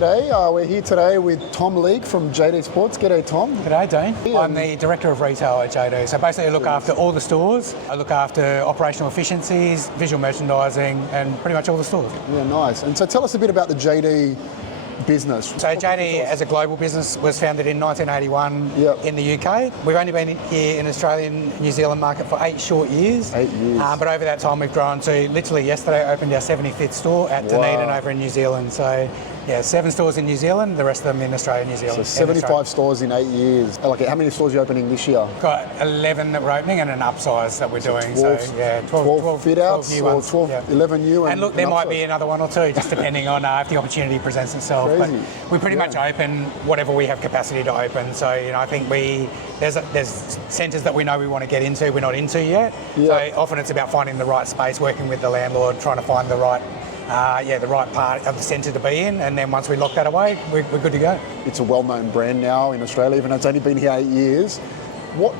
G'day, we're here today with Tom Leach from JD Sports. G'day, Tom. G'day, Dean. I'm the Director of Retail at JD. So basically I look after all the stores. I look after operational efficiencies, visual merchandising, and pretty much all the stores. Yeah, nice. And so tell us a bit about the JD business. So JD as a global business was founded in 1981 in the UK. We've only been here in Australia and New Zealand market for 8 short years. 8 years. But over that time we've grown to literally yesterday opened our 75th store at Dunedin over in New Zealand. So yeah, 7 stores in New Zealand, the rest of them in Australia and New Zealand. So 75 stores in 8 years. Like, how many stores are you opening this year? Got 11 that we're opening and an upsize that we're doing. 12, so yeah, 12 fit outs, 12 new ones. 11 new. And look, there might be another one or two, just depending on if the opportunity presents itself. Crazy. But we pretty much open whatever we have capacity to open. So I think there's centres that we know we want to get into, we're not into yet. So often it's about finding the right space, working with the landlord, trying to find the right the right part of the centre to be in, and then once we lock that away, we're good to go. It's a well-known brand now in Australia, even though it's only been here 8 years.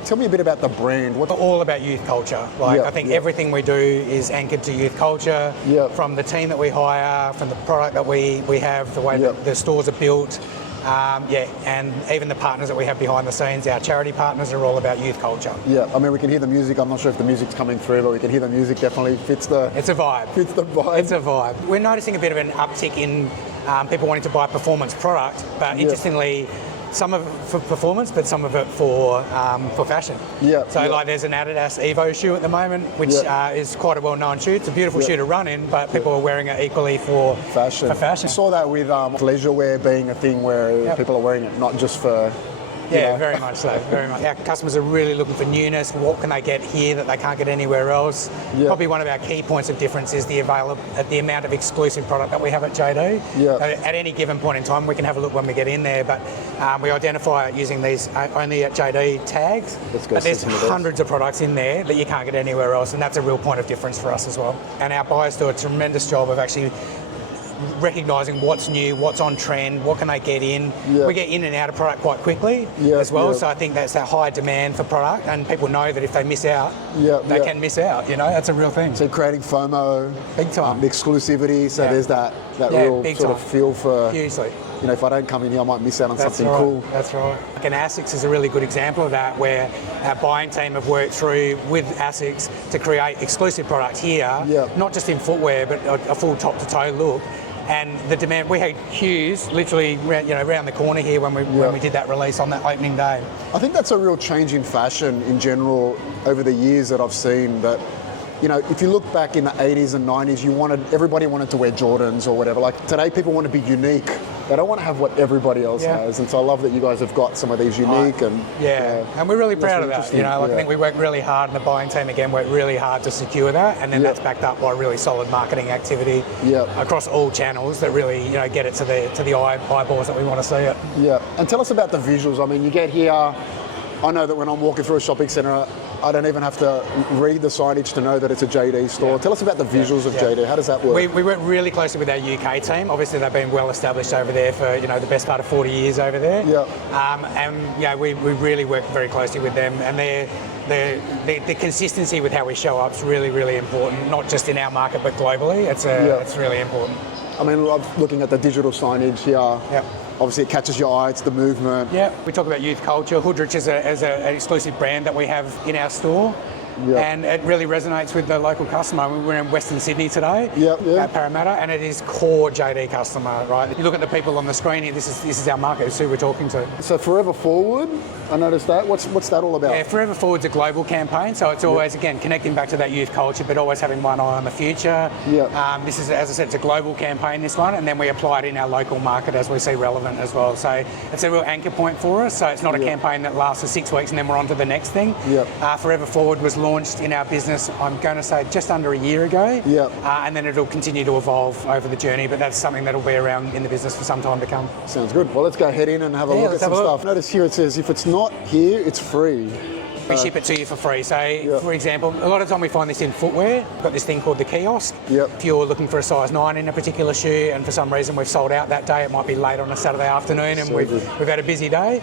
Tell me a bit about the brand. We're all about youth culture. I think everything we do is anchored to youth culture, from the team that we hire, from the product that we have, the way that the stores are built. And even the partners that we have behind the scenes, our charity partners, are all about youth culture. Yeah, I mean, we can hear the music. I'm not sure if the music's coming through, but we can hear the music definitely fits the... It's a vibe. Fits the vibe. It's a vibe. We're noticing a bit of an uptick in people wanting to buy performance product, but interestingly, some of it for performance, but some of it for fashion. So there's an Adidas Evo shoe at the moment, which is quite a well-known shoe. It's a beautiful shoe to run in, but people are wearing it equally for fashion. I saw that with leisure wear being a thing where people are wearing it not just for... very much so, very much. Our customers are really looking for newness. What can they get here that they can't get anywhere else? Probably one of our key points of difference is the amount of exclusive product that we have at JD. At any given point in time, we can have a look when we get in there, but we identify it using these only at JD tags. But there's hundreds of products in there that you can't get anywhere else, and that's a real point of difference for us as well. And our buyers do a tremendous job of actually recognising what's new, what's on trend, what can they get in. We get in and out of product quite quickly as well, so I think that's that high demand for product, and people know that if they miss out, they can miss out, that's a real thing. So creating FOMO, big time, exclusivity, so there's that real sort of feel for... Hugely. If I don't come in here, I might miss out on something cool. That's right. And ASICS is a really good example of that, where our buying team have worked through with ASICS to create exclusive product here, not just in footwear, but a full top-to-toe look. And the demand, we had Hughes literally around the corner here when we did that release on that opening day. I think that's a real change in fashion in general over the years that I've seen, that if you look back in the 80s and 90s, everybody wanted to wear Jordans or whatever. Like today, people want to be unique. They don't want to have what everybody else has. And so I love that you guys have got some of these unique and we're really proud of that. I think we worked really hard, and the buying team again worked really hard to secure that, and then that's backed up by really solid marketing activity across all channels that really get it to the eyeballs that we want to see it. Yeah, and tell us about the visuals. I mean, you get here. I know that when I'm walking through a shopping centre, I don't even have to read the signage to know that it's a JD store. Tell us about the visuals of JD. How does that work? We work really closely with our UK team. Obviously, they've been well established over there for the best part of 40 years over there. We really work very closely with them, and the consistency with how we show up is really, really important. Not just in our market, but globally. It's really important. I mean, I'm looking at the digital signage here. Obviously, it catches your eye. It's the movement. We talk about youth culture. Hoodrich is an exclusive brand that we have in our store. And it really resonates with the local customer. We're in Western Sydney today at Parramatta, and it is core JD customer, right? You look at the people on the screen here, this is our market, it's who we're talking to. So Forever Forward, I noticed that. What's that all about? Yeah, Forever Forward's a global campaign, so it's always, again, connecting back to that youth culture, but always having one eye on the future. This is, as I said, it's a global campaign, this one, and then we apply it in our local market as we see relevant as well. So it's a real anchor point for us, so it's not a campaign that lasts for 6 weeks and then we're on to the next thing. Forever Forward was launched in our business, I'm going to say, just under a year ago. And then it'll continue to evolve over the journey, but that's something that'll be around in the business for some time to come. Sounds good. Well, let's go head in and have a look at some stuff. Notice here it says, if it's not here, it's free. We ship it to you for free. So, for example, a lot of the time we find this in footwear. We've got this thing called the kiosk. If you're looking for a size 9 in a particular shoe, and for some reason we've sold out that day, it might be late on a Saturday afternoon, and we've had a busy day,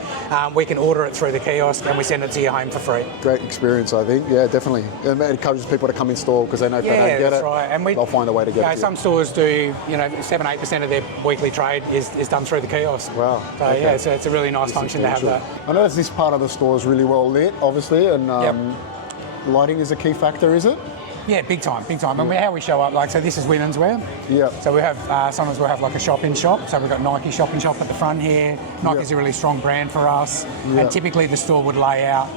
we can order it through the kiosk and we send it to your home for free. Great experience, I think. Yeah, definitely. It encourages people to come in store because they know if they don't get that's it, right. And they'll find a way to get it. Some stores do, 7-8% of their weekly trade is done through the kiosk. Wow. So okay. so it's a really nice function to have that. I notice this part of the store is really well lit, obviously, and lighting is a key factor, is it? Yeah, big time. And how we show up, so this is women's wear. Yeah. So we have, sometimes we'll have like a shop-in-shop. So we've got Nike shop-in-shop at the front here. Nike's a really strong brand for us. And typically the store would lay out,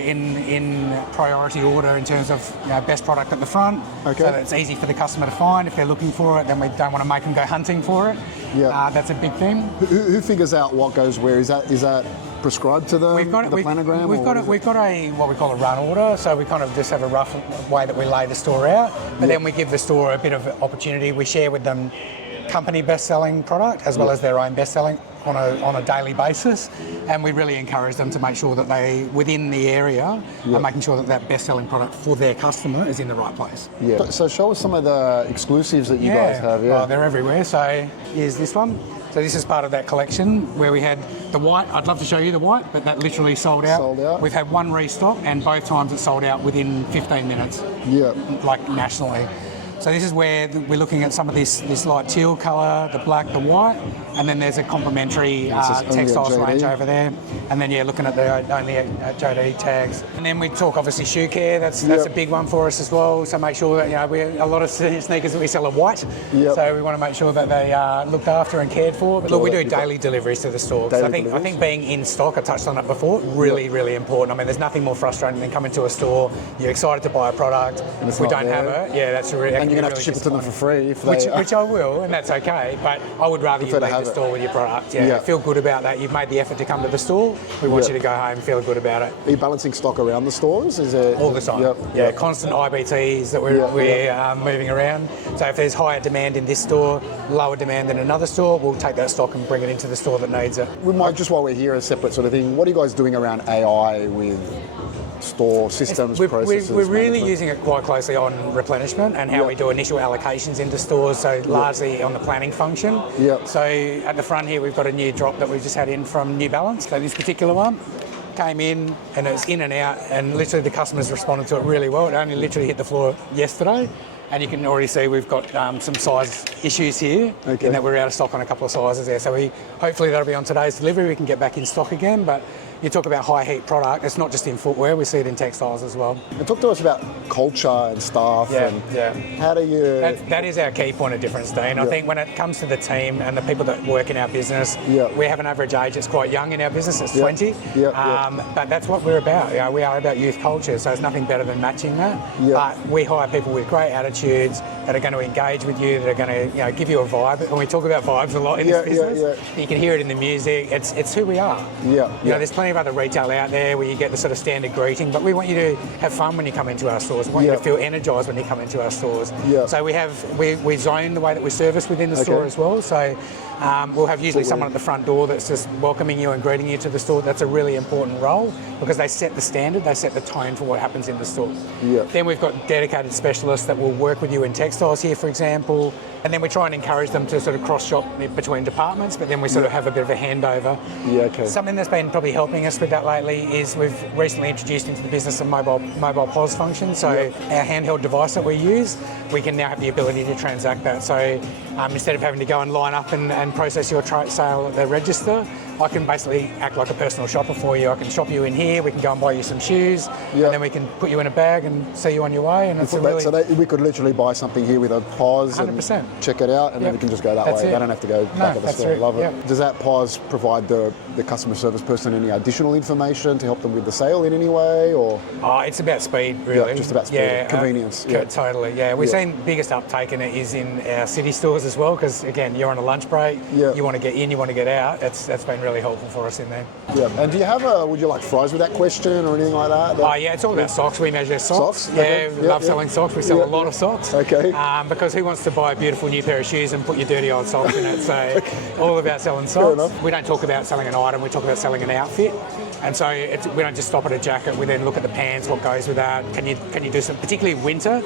in priority order in terms of best product at the front. Okay. So that it's easy for the customer to find. If they're looking for it, then we don't want to make them go hunting for it. Yeah. That's a big thing. Who figures out what goes where? Is that prescribed to them? We've got planogram? We've got a what we call a run order, so we kind of just have a rough way that we lay the store out, but then we give the store a bit of opportunity. We share with them company best-selling product as well as their own best-selling on a daily basis, and we really encourage them to make sure that they, within the area, are making sure that best-selling product for their customer is in the right place. Yeah. So show us some of the exclusives that you guys have. Yeah. Well, they're everywhere. So here's this one. So this is part of that collection where we had the white. I'd love to show you the white, but that literally sold out. Sold out. We've had one restock, and both times it sold out within 15 minutes. Yeah. Like nationally. So this is where we're looking at some of this light teal colour, the black, the white, and then there's a complementary textiles range over there. And then looking at the only JD tags. And then we talk obviously shoe care. That's a big one for us as well. So make sure that a lot of sneakers that we sell are white. Yep. So we want to make sure that they are looked after and cared for. But look, we do daily deliveries to the store. So I think being in stock, I touched on it before, really important. I mean, there's nothing more frustrating than coming to a store, you're excited to buy a product, and if we don't have it, that's really. And you're going to have to ship it to them for free. Which I will, and that's okay. But I would rather you leave the store with your product. Feel good about that. You've made the effort to come to the store. We want you to go home, feel good about it. Are you balancing stock around the stores? Is it all the time? Constant IBTs that we're moving around. So if there's higher demand in this store, lower demand in another store, we'll take that stock and bring it into the store that needs it. We might, just while we're here, a separate sort of thing. What are you guys doing around AI with store systems, processes? We're really using it quite closely on replenishment and how we do initial allocations into stores, so largely on the planning function. So at the front here, we've got a new drop that we've just had in from New Balance. So this particular one came in and it's in and out, and literally the customers responded to it really well. It only literally hit the floor yesterday. And you can already see we've got some size issues here, in that we're out of stock on a couple of sizes there. So hopefully that'll be on today's delivery. We can get back in stock again. But you talk about high heat product, it's not just in footwear, we see it in textiles as well. And talk to us about culture and staff. How do you... That is our key point of difference, Dean. I think when it comes to the team and the people that work in our business, we have an average age that's quite young in our business, it's 20. But that's what we're about. We are about youth culture, so there's nothing better than matching that. But we hire people with great attitudes that are going to engage with you, that are going to give you a vibe. And we talk about vibes a lot in this business. You can hear it in the music. It's who we are. There's plenty of other retail out there where you get the sort of standard greeting, but we want you to have fun when you come into our stores. We want you to feel energised when you come into our stores. So we zone the way that we service within the store as well. So we'll have usually someone at the front door that's just welcoming you and greeting you to the store. That's a really important role because they set the standard, they set the tone for what happens in the store. Then we've got dedicated specialists that will work with you in textiles here, for example, and then we try and encourage them to sort of cross-shop between departments, but then we sort of have a bit of a handover. Something that's been probably helping us with that lately is we've recently introduced into the business a mobile POS function. So our handheld device that we use, we can now have the ability to transact that. So instead of having to go and line up and process your sale at the register, I can basically act like a personal shopper for you. I can shop you in here, we can go and buy you some shoes, and then we can put you in a bag and see you on your way. And we could literally buy something here with a POS 100%. and check it out, and then we can just go that way. They don't have to go back to the store. Love it. Does that POS provide the customer service person any additional information to help them with the sale in any way, or? It's about speed, really. Just about speed, convenience. Totally. We've seen biggest uptake in it is in our city stores as well, because again, you're on a lunch break, you want to get in, you want to get out. That's been really helpful for us in there. And do you have would you like fries with that question or anything like that? It's all about socks. We measure socks. Okay. We love selling socks. We sell a lot of socks. Because who wants to buy a beautiful new pair of shoes and put your dirty old socks in it? So all about selling socks. We don't talk about selling an item, we talk about selling an outfit. And so we don't just stop at a jacket. We then look at the pants, what goes with that. Can you do some, particularly winter,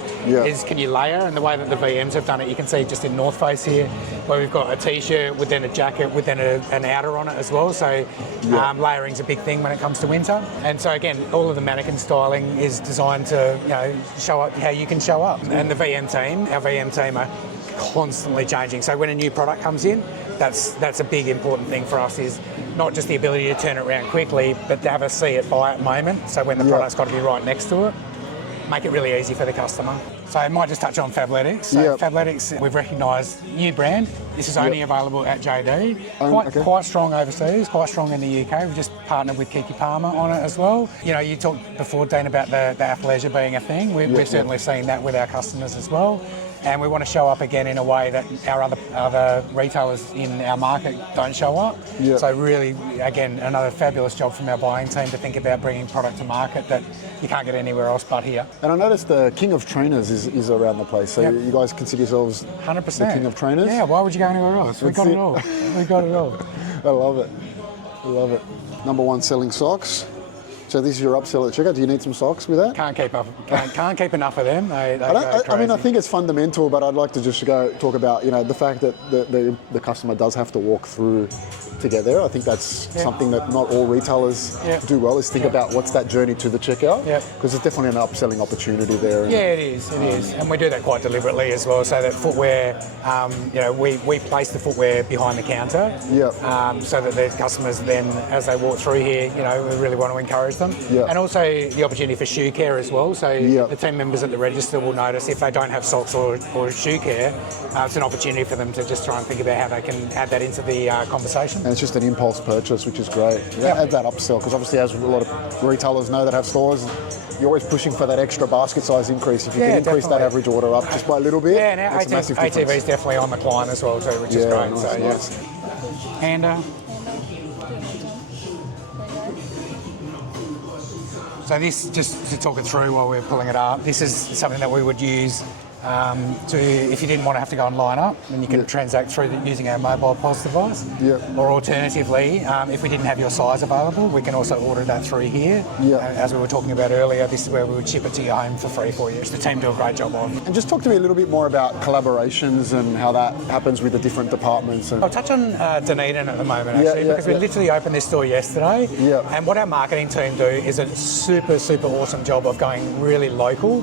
can you layer? And the way that the VMs have done it, you can see just in North Face here, where we've got a t-shirt with then a jacket with then an outer on it as well. So layering's a big thing when it comes to winter. And so again, all of the mannequin styling is designed to show up how you can show up. And the our VM team are constantly changing. So when a new product comes in, that's a big important thing for us, is not just the ability to turn it around quickly, but to have us see it buy at moment. So when the product's got to be right next to it, make it really easy for the customer. So I might just touch on Fabletics. So Fabletics, we've recognised new brand. This is only available at JD. Quite strong overseas, quite strong in the UK. We've just partnered with Kiki Palmer on it as well. You talked before, Dean, about the athleisure being a thing. We've certainly seen that with our customers as well. And we want to show up again in a way that our other retailers in our market don't show up. So really, again, another fabulous job from our buying team to think about bringing product to market that you can't get anywhere else but here. And I noticed the King of Trainers is around the place. So you guys consider yourselves 100%. The King of Trainers? Yeah, why would you go anywhere else? We've got it all. We've got it all. I love it. I love it. Number one selling socks. So this is your upsell at checkout. Do you need some socks with that? Can't keep enough of them. I think it's fundamental, but I'd like to just talk about the fact that the customer does have to walk through to get there. I think that's something that not all retailers do well, is think about what's that journey to the checkout. Because it's definitely an upselling opportunity there. It is, and we do that quite deliberately as well. So that footwear, we place the footwear behind the counter, so that the customers then, as they walk through here, we really want to encourage them. And also the opportunity for shoe care as well. So the team members at the register will notice if they don't have socks or shoe care, it's an opportunity for them to just try and think about how they can add that into the conversation. And it's just an impulse purchase, which is great. Add that upsell, because obviously, as a lot of retailers know that have stores, you're always pushing for that extra basket size increase. If you can increase that average order up just by a little bit, and our ATV is definitely on the client as well too, which is great. Nice. And so this, just to talk it through while we're pulling it up, this is something that we would use if you didn't want to have to go and line up, then you can transact through using our mobile POS device. Or alternatively, if we didn't have your size available, we can also order that through here. As we were talking about earlier, this is where we would ship it to your home for free for you, which the team do a great job on. And just talk to me a little bit more about collaborations and how that happens with the different departments. I'll touch on Dunedin at the moment, actually, because we literally opened this store yesterday. And what our marketing team do is a super, super awesome job of going really local,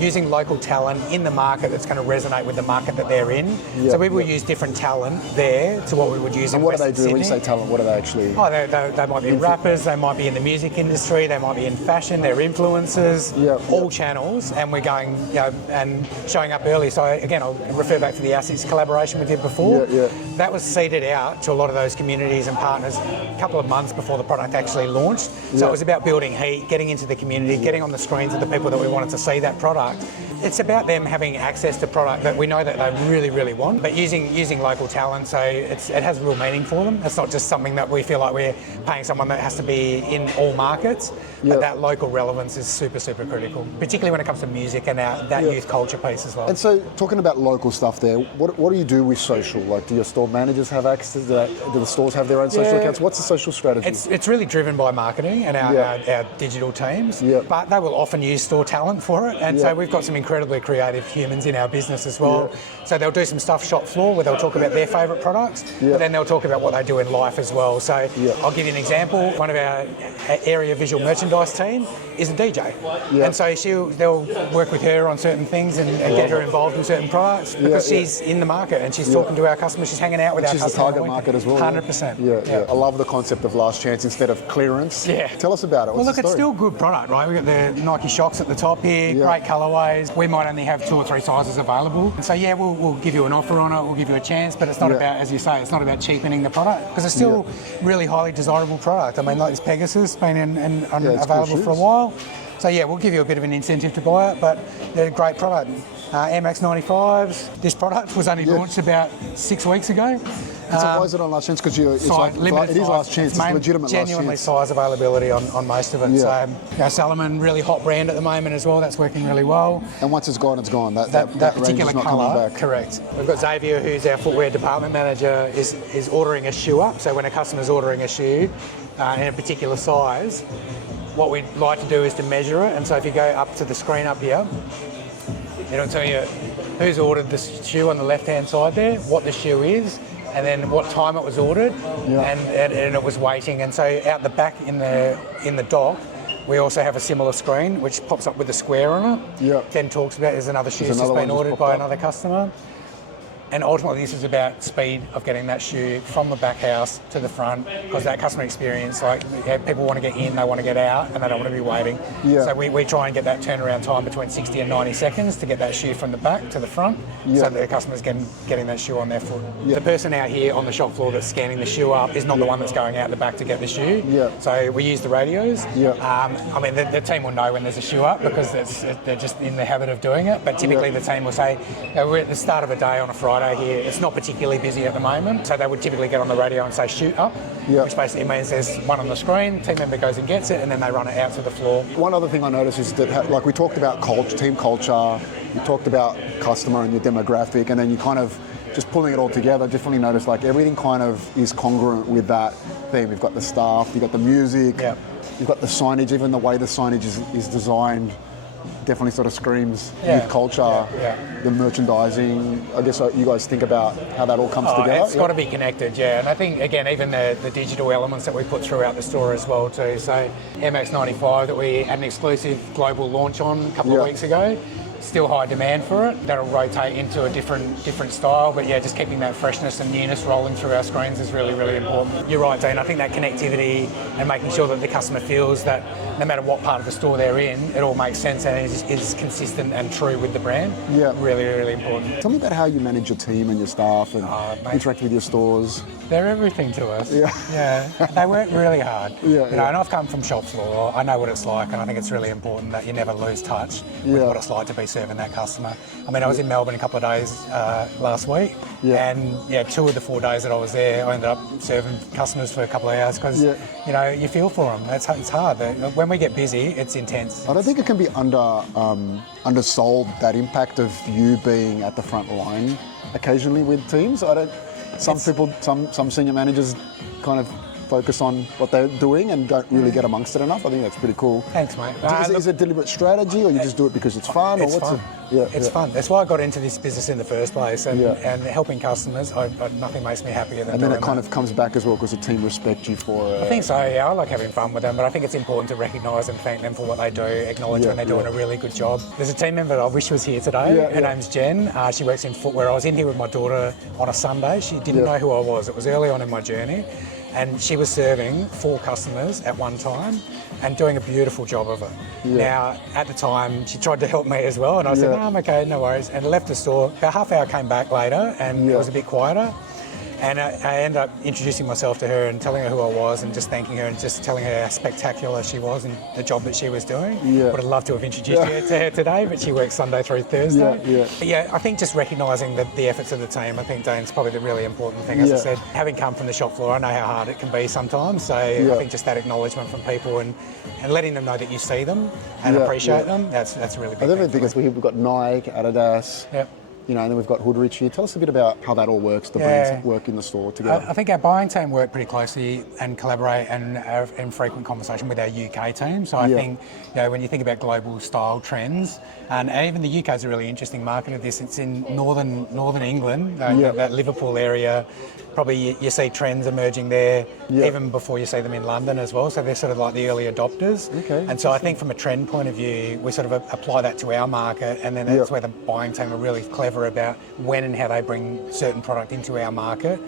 using local talent in the market that's going to resonate with the market that they're in. So we will use different talent there to what we would use in Western Sydney. When you say talent, what are they actually? They might be rappers, they might be in the music industry, they might be in fashion, they're influencers, all channels, and we're going and showing up early. So again, I'll refer back to the ASICS collaboration we did before. That was seeded out to a lot of those communities and partners a couple of months before the product actually launched. So it was about building heat, getting into the community, getting on the screens of the people that we wanted to see that product. It's about them having access to product that we know that they really, really want, but using local talent, so it has real meaning for them. It's not just something that we feel like we're paying someone that has to be in all markets, but that local relevance is super, super critical, particularly when it comes to music and that youth culture piece as well. And so, talking about local stuff there, what do you do with social? Like, do your store managers have access? Do the stores have their own social accounts? What's the social strategy? It's really driven by marketing and our digital teams, but they will often use store talent for it, and so we've got some incredibly creative humans in our business as well. So they'll do some stuff shop floor where they'll talk about their favourite products, but then they'll talk about what they do in life as well. So I'll give you an example. One of our area visual merchandise team is a DJ, and so they'll work with her on certain things and get her involved in certain products because she's in the market and she's talking to our customers, she's hanging out with our customers. She's the target market as well. 100%. I love the concept of last chance instead of clearance. Tell us about it. Well, look, it's still good product, right? We've got the Nike Shocks at the top here, great colourways. We might only have 2 or 3 sizes available. And so we'll give you an offer on it, we'll give you a chance, but it's not about, as you say, it's not about cheapening the product because it's still really highly desirable product. I mean, like this Pegasus, been available for a while. So we'll give you a bit of an incentive to buy it, but they're a great product. MX95s. This product was only launched about 6 weeks ago. So why is it on last chance? Because it is last chance. It's legitimate genuinely last chance. size availability on most of it. Yeah. So Salomon, really hot brand at the moment as well. That's working really well. And once it's gone, it's gone. That particular range is not coming colour, back. correct. We've got Xavier, who's our footwear department manager, is ordering a shoe up. So when a customer's ordering a shoe in a particular size, what we'd like to do is to measure it. And so if you go up to the screen up here, it'll tell you who's ordered the shoe on the left-hand side there, what the shoe is, and then what time it was ordered, and it was waiting. And so out the back in the dock, we also have a similar screen which pops up with a square on it. Yep. Then talks about there's another shoe that's been ordered by another customer. And ultimately, this is about speed of getting that shoe from the back house to the front, because that customer experience, people want to get in, they want to get out, and they don't want to be waiting. Yeah. So we try and get that turnaround time between 60 and 90 seconds to get that shoe from the back to the front, so that the customer's getting that shoe on their foot. The person out here on the shop floor that's scanning the shoe up is not the one that's going out the back to get the shoe. So we use the radios. The team will know when there's a shoe up because they're just in the habit of doing it. But typically the team will say, we're at the start of a day on a Friday here, it's not particularly busy at the moment, so they would typically get on the radio and say shoot up, which basically means there's one on the screen, team member goes and gets it, and then they run it out to the floor. One other thing I noticed is that, we talked about team culture, you talked about customer and your demographic, and then you kind of just pulling it all together, definitely noticed everything kind of is congruent with that theme. You've got the staff, you've got the music, you've got the signage, even the way the signage is designed definitely sort of screams youth culture, the merchandising. I guess you guys think about how that all comes together. It's got to be connected, and I think, again, even the digital elements that we put throughout the store as well too. So MX95 that we had an exclusive global launch on a couple of weeks ago, still high demand for it. That'll rotate into a different style, but just keeping that freshness and newness rolling through our screens is really, really important. You're right, Dean. I think that connectivity and making sure that the customer feels that no matter what part of the store they're in, it all makes sense and is consistent and true with the brand. Really, really important. Tell me about how you manage your team and your staff and interact with your stores. They're everything to us. They work really hard. And I've come from shop floor. I know what it's like, and I think it's really important that you never lose touch with what it's like to be serving that customer. I was in Melbourne a couple of days last week, and 2 of the 4 days that I was there, I ended up serving customers for a couple of hours because you feel for them. It's hard. When we get busy, it's intense. I don't think it can be undersold, that impact of you being at the front line occasionally with teams. Some senior managers kind of focus on what they're doing and don't really get amongst it enough. I think that's pretty cool. Thanks, mate. Is it deliberate strategy, or you just do it because it's fun? It's fun. It's fun. That's why I got into this business in the first place, and helping customers. Nothing makes me happier than. And then it kind of comes back as well because the team respect you for it. I think so. I like having fun with them, but I think it's important to recognise and thank them for what they do, acknowledge when they're doing a really good job. There's a team member that I wish was here today. Her name's Jen. She works in footwear. I was in here with my daughter on a Sunday. She didn't know who I was. It was early on in my journey. And she was serving 4 customers at one time and doing a beautiful job of it. Now, at the time, she tried to help me as well, and I said, no, I'm okay, no worries, and left the store. About half hour came back later, and it was a bit quieter. And I ended up introducing myself to her and telling her who I was and just thanking her and just telling her how spectacular she was and the job that she was doing. Would have loved to have introduced her to her today, but she works Sunday through Thursday. I think just recognising the efforts of the team, I think, Dane's probably the really important thing. As I said, having come from the shop floor, I know how hard it can be sometimes. So I think just that acknowledgement from people and letting them know that you see them and appreciate them, that's a really big thing. I don't think we've got Nike, Adidas. And then we've got Hoodrich here. Tell us a bit about how that all works, the brands work in the store together. I think our buying team work pretty closely and collaborate and are in frequent conversation with our UK team. So I think, when you think about global style trends, and even the UK is a really interesting market of this. It's in northern England, that Liverpool area. Probably you see trends emerging there even before you see them in London as well. So they're sort of like the early adopters. And so I think from a trend point of view, we sort of apply that to our market, and then that's where the buying team are really clever about when and how they bring certain product into our market.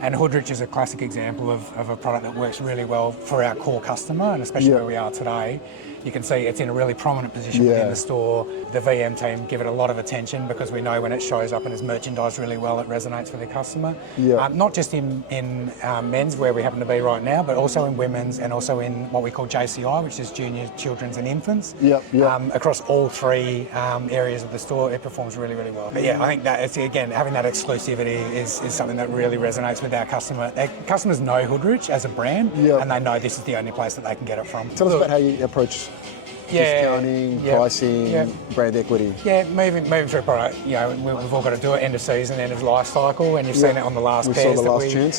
And Hoodrich is a classic example of a product that works really well for our core customer, and especially where we are today. you can see it's in a really prominent position within the store. The VM team give it a lot of attention because we know when it shows up and is merchandised really well, it resonates with the customer. Not just in men's, where we happen to be right now, but also in women's and also in what we call JCI, which is junior, children's and infants. Across all three areas of the store, it performs really, really well. But yeah, I think that it's, again, having that exclusivity is something that really resonates with our customer. Our customers know Hoodrich as a brand, and they know this is the only place that they can get it from. Tell us about how you approach discounting, pricing, brand equity. Moving through product. We've all got to do it end of season, end of life cycle, and you've seen it on the last pairs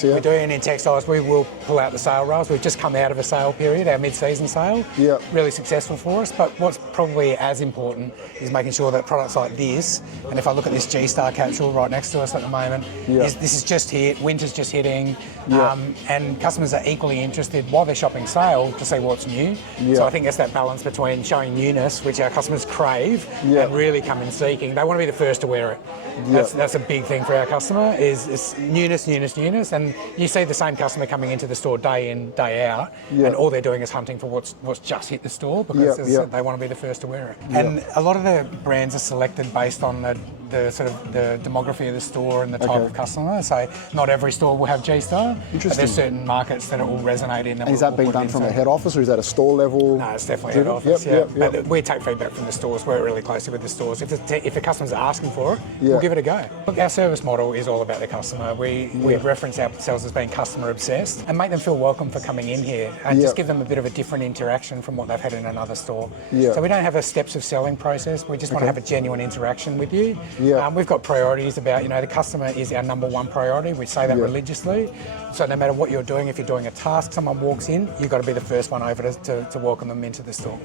we're doing in textiles. We will pull out the sale rails. We've just come out of a sale period, our mid-season sale. Really successful for us. But what's probably as important is making sure that products like this, and if I look at this G-Star capsule right next to us at the moment, this is just hit, winter's just hitting, and customers are equally interested while they're shopping sale to see what's new. So I think it's that balance between showing newness, which our customers crave, and really come in seeking. They want to be the first to wear it. That's a big thing for our customer is newness, and you see the same customer coming into the store day in, day out, and all they're doing is hunting for what's just hit the store because they want to be the first to wear it. And a lot of the brands are selected based on the sort of the demography of the store and the type of customer. So not every store will have G-Star, but there's certain markets that it will resonate in. And is that being done from a head office or is that a store level? No, it's definitely head office. But we take feedback from the stores, work really closely with the stores. If the customer's asking for it, we'll give it a go. Look, our service model is all about the customer. We reference ourselves as being customer obsessed and make them feel welcome for coming in here and just give them a bit of a different interaction from what they've had in another store. So we don't have a steps of selling process. We just want to have a genuine interaction with you. We've got priorities about, the customer is our number one priority. We say that religiously. So no matter what you're doing, if you're doing a task, someone walks in, you've got to be the first one over to welcome them into the store.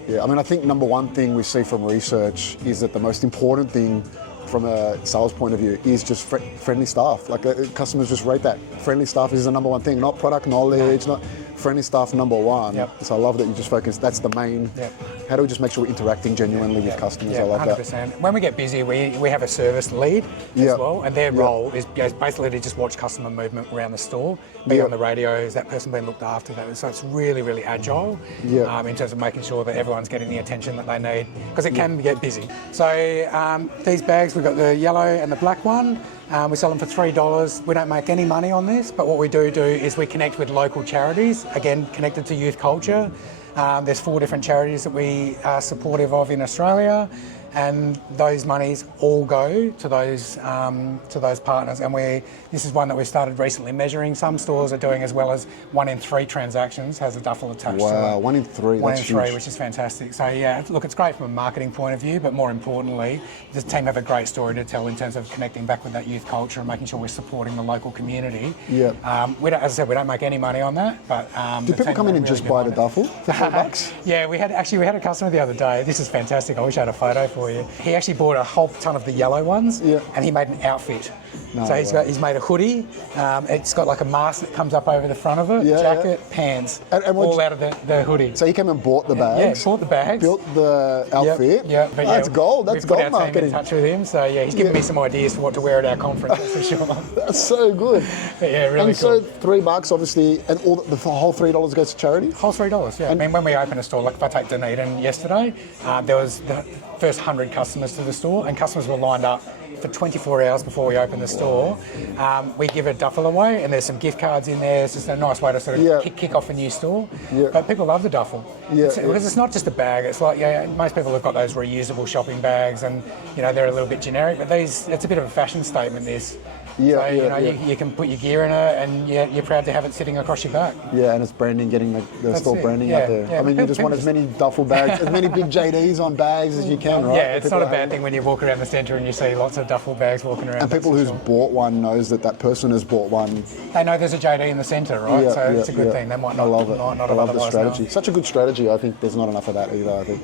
I think number one thing we see from research is that the most important thing from a sales point of view is just friendly staff. Like customers just rate that. Friendly staff is the number one thing, not product knowledge, not friendly staff number one. So I love that you just focus, that's the main. How do we just make sure we're interacting genuinely with customers? I love 100%. That. When we get busy, we have a service lead as well, and their role is basically to just watch customer movement around the store, be on the radio, is that person being looked after? So it's really, really agile in terms of making sure that everyone's getting the attention that they need, because it can get busy. So these bags, we've got the yellow and the black one. We sell them for $3. We don't make any money on this, but what we do is we connect with local charities, again, connected to youth culture. There's 4 different charities that we are supportive of in Australia, and those monies all go to those partners. And this is one that we started recently measuring. Some stores are doing as well as 1 in 3 transactions has a duffel attached to it. Wow, 1 in 3, One that's in 3, huge. which is fantastic. So look, it's great from a marketing point of view, but more importantly, the team have a great story to tell in terms of connecting back with that youth culture and making sure we're supporting the local community. We don't, as I said, we don't make any money on that, but do people come in and just buy the duffel for $4? We had a customer the other day. This is fantastic. I wish I had a photo for you. He actually bought a whole ton of the yellow ones, and he made an outfit. He's made a hoodie. It's got like a mask that comes up over the front of it, jacket, pants, and all out of the hoodie. So he came and bought the bags. Bought the bags. Built the outfit. That's gold. That's gold marketing. We've put our team in touch with him, so he's given me some ideas for what to wear at our conference, that's for sure. That's so good. Really and cool. So $3, obviously, and the whole $3 goes to charity? Whole $3, I mean, when we open a store, like if I take Dunedin yesterday, there was the first 100 customers to the store, and customers were lined up for 24 hours before we open the store. We give a duffel away, and there's some gift cards in there. It's just a nice way to sort of kick off a new store. But people love the duffel because it's not just a bag. It's like most people have got those reusable shopping bags, and they're a little bit generic. But it's a bit of a fashion statement. This. You can put your gear in it, and you're proud to have it sitting across your back. And it's branding, getting the store branding out there. I mean, you just want as many duffel bags, as many big JDs on bags as you can, right? It's not a bad thing when you walk around the centre and you see lots of duffel bags walking around. And people who's bought one knows that person has bought one. They know there's a JD in the centre, right? So it's a good thing. They might not. I love it. I love the strategy. Such a good strategy. I think there's not enough of that either. I think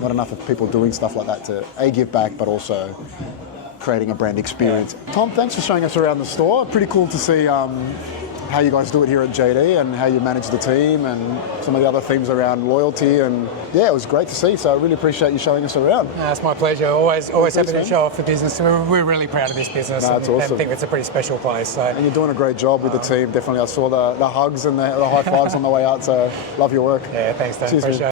not enough of people doing stuff like that to give back, but also creating a brand experience. Tom, thanks for showing us around the store. Pretty cool to see how you guys do it here at JD and how you manage the team and some of the other themes around loyalty, and it was great to see. So I really appreciate you showing us around. It's my pleasure. Always happy to show off the business. We're really proud of this business. It's awesome. I think it's a pretty special place. So. And you're doing a great job with the team. Definitely, I saw the hugs and the high fives on the way out. So love your work. Thanks, Dave. Cheers, appreciate it.